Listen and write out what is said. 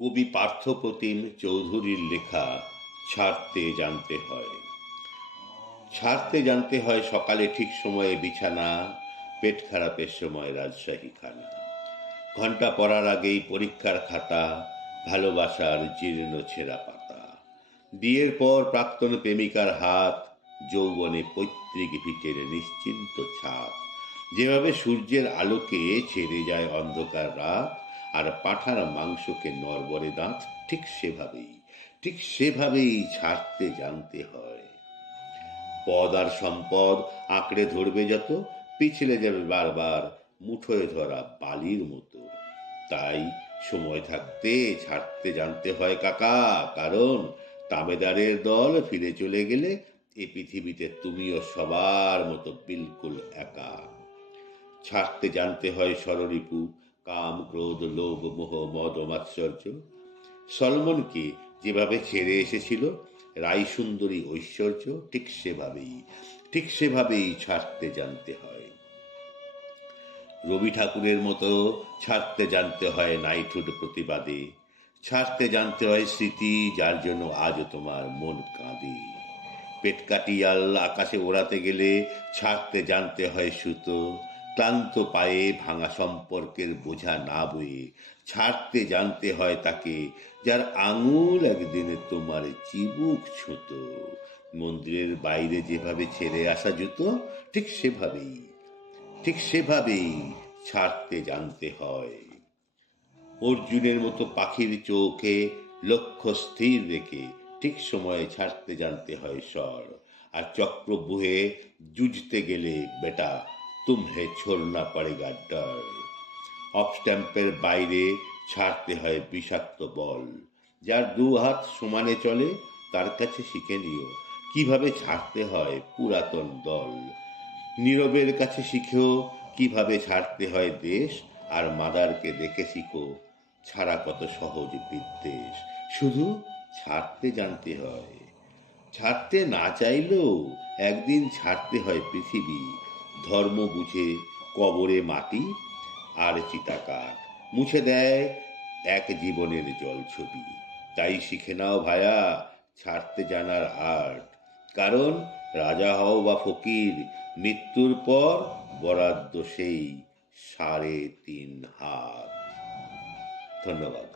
কবি পার্থপ্রতিম চৌধুরীর লেখা ছাড়তে জানতে হয়। ছাড়তে জানতে হয় সকালে ঠিক সময়ে বিছানা, পেট খারাপের সময় রাজশাহী খানা, ঘন্টা পড়ার আগেই পরীক্ষার খাতা, ভালোবাসার জীর্ণ ছেঁড়া পাতা, বিয়ের পর প্রাক্তন প্রেমিকার হাত, যৌবনে পৈতৃক ভিটের নিশ্চিন্ত ছাপ, যেভাবে সূর্যের আলোকে ছেড়ে যায় অন্ধকার রাত আর পাঁঠার মাংসকে নরবরে দাঁত, ঠিক সেভাবেই ছাড়তে জানতে হয়। পদ আর সম্পদ আঁকড়ে ধরবে যত, পিছলে যাবে বারবার মুঠোয় ধরা বালির মতো। তাই সময় থাকতে ছাড়তে জানতে হয় কাকা, কারণ তাবেদারের দল ফিরে চলে গেলে এ পৃথিবীতে তুমিও সবার মতো বিলকুল একা। ছাড়তে জানতে হয় ষড়রিপু, কাম ক্রোধ লোভ মোহ মদ মাৎসর্য। সলমনকে যেভাবে ছেড়ে এসেছিল রাই সুন্দরী ঐশ্বর্য, ঠিক সেভাবেই ছাড়তে জানতে হয়। রবি ঠাকুরের মতো ছাড়তে জানতে হয় নাইটহুড প্রতিবাদে, ছাড়তে জানতে হয় স্মৃতি যার জন্য আজও তোমার মন কাঁদে। পেট কাটিয়াল আকাশে ওড়াতে গেলে ছাড়তে জানতে হয় সুতো, ক্লান্ত পায়ে ভাঙা সম্পর্কের বোঝা না বয়ে ছাড়তে জানতে হয় তাকে, যার আঙুল একদিনে তোমার চিবুক ছুঁতো। মন্দিরের বাইরে যেভাবে ছেড়ে আসা জুতো, ঠিক সেভাবেই ঠিক সেভাবেই ছাড়তে জানতে হয়। অর্জুনের মতো পাখির চোখে লক্ষ্য স্থির রেখে ঠিক সময়ে ছাড়তে জানতে হয় স্বর। আর চক্রব্যূহে জুঝতে গেলে বেটা তুমহে ছোড়না পড়েগা ডর। অফ স্ট্যাম্পের বাইরে ছাড়তে হয় বিষাক্ত বল, যার দু হাত সমানে চলে তার কাছে শিখে নিও কিভাবে ছাড়তে হয় পুরাতন দল। নীরবের কাছে শিখেও কিভাবে ছাড়তে হয় দেশ, আর মাদারকে দেখে শিখো ছাড়া কত সহজ বিদ্বেষ। শুধু ছাড়তে জানতে হয়, ছাড়তে না চাইলেও একদিন ছাড়তে হয় পৃথিবী, ধর্ম বুঝে কবরে মাটি আর চিতাকাঠ মুছে দেয় এক জীবনের জলছবি। তাই শিখে নাও ভায়া ছাড়তে জানার আর্ট, কারণ রাজা হও বা ফকির, মৃত্যুর পর বরাদ্দ সেই 3.5 হাত। ধন্যবাদ।